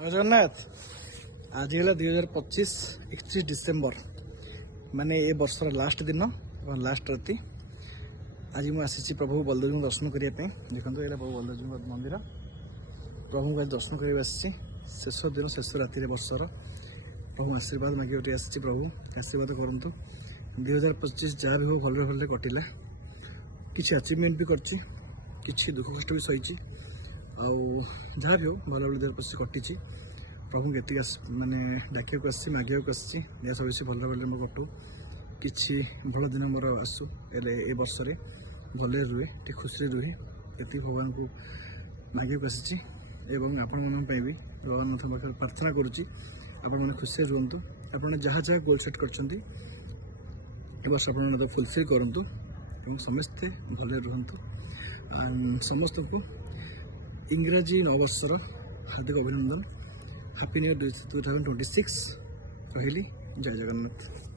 जगन्नाथ आज है 2025 31 डिसेम्बर माने ए वर्षर लास्ट दिन और लास्ट राति आज मुझे प्रभु बलदेव दर्शन करने देखो ये प्रभु बलदेव मंदिर प्रभु को दर्शन कर शेष दिन शेष राति वर्षर प्रभु आशीर्वाद मागे प्रभु आशीर्वाद करूँ 2025 जहाँ भी हो भले भले कटिले किसी अचिवमेंट भी कर दुख कष्ट भी सही जहाँ भी हो भल भले 2025 कटी प्रभु के माने डाक को आसी मागे को आसी सब किसी भल भले मो कटू कि भल दिन मोर आसू ए वर्ष भले रुहे टे खुशी रुहे ये भगवान को मागे को आसी आपण मन भी भगवान पाखे प्रार्थना करुच्ची आपण मैंने खुशी रुहतु आप जहाँ जहाँ गोल सेट कर वर्ष आप फुलफिल करूँ समस्ते भले रुहतु समस्त को इंग्राजी नववर्षर हार्दिक अभिनंदन हैप्पी न्यू ईयर 2026 कहली जय जगन्नाथ।